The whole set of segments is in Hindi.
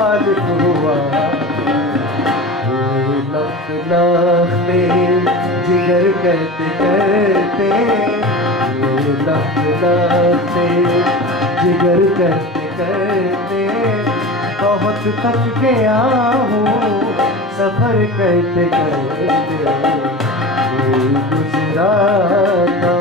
खालिक हुआ। लफ्ज़ लफ्ज़े जिगर करते करते, लफ्ज़ लफ्ज़े जिगर करते करते बहुत थक गया हूँ सफ़र करते करते गुज़रा था।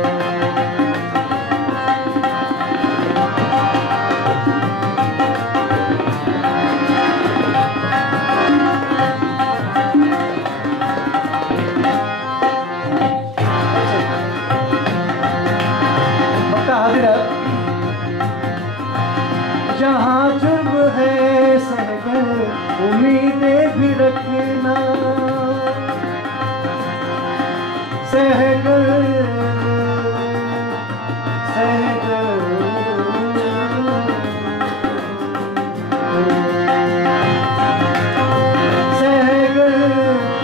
जहाँ जुर्म है सहगल उम्मीदें भी रखना, सहगल सहगल सहगल सहगल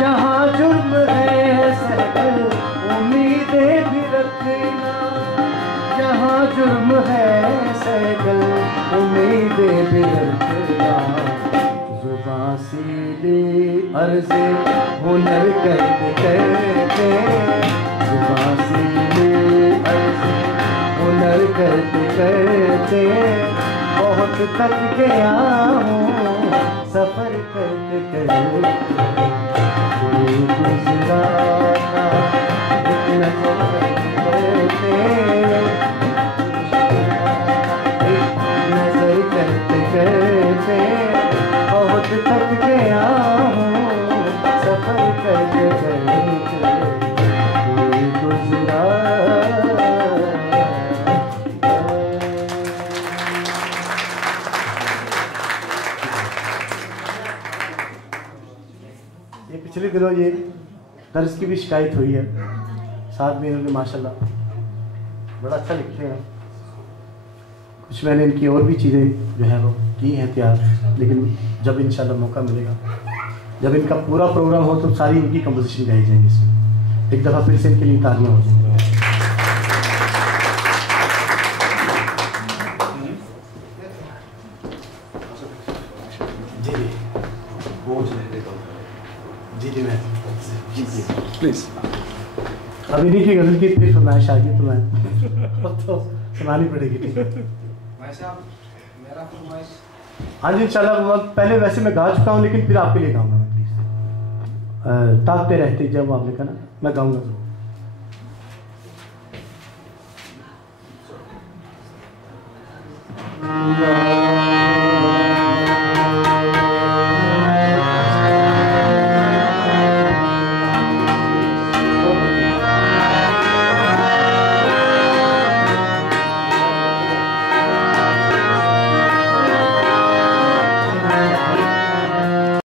जहाँ जुर्म है सहगल उम्मीदें भी रखना, जहाँ जुर्म है सहगल उम्मीदें भी रखना। जुबां सीधे अर्ज़े हुनर करते करते, जुबां सीधे अर्ज़े हुनर करते करते बहुत थक गया हूँ सफ़र करते करते गुज़रा था। एक नज़र करते एक नज़र करते करते बहुत थक गया हूँ सफ़र करते करते गुज़रा। ये पिछले दिनों ये दर्ज की भी शिकायत हुई है, साथ में इन्होंने माशाल्लाह बड़ा अच्छा लिखते हैं। कुछ मैंने इनकी और भी चीज़ें जो है वो की हैं तैयार, लेकिन जब इंशाल्लाह मौका मिलेगा, जब इनका पूरा प्रोग्राम हो तो सारी इनकी कंपोजिशन गाई जाएंगी इसमें। एक दफ़ा फिर से इनके लिए तालियां हो जाएंगी। जी मैं प्लीज़ अब इन्हीं की गज़ल की फिर फरमाइश आ गई तो मैं तो सुनानी पड़ेगी। ठीक है मेरा फरमाइश? हाँ जी इंशाल्लाह। पहले वैसे मैं गा चुका हूँ लेकिन फिर आपके लिए गाऊंगा मैं प्लीज़। ताकते रहते जब आपने कहा ना मैं गाऊंगा।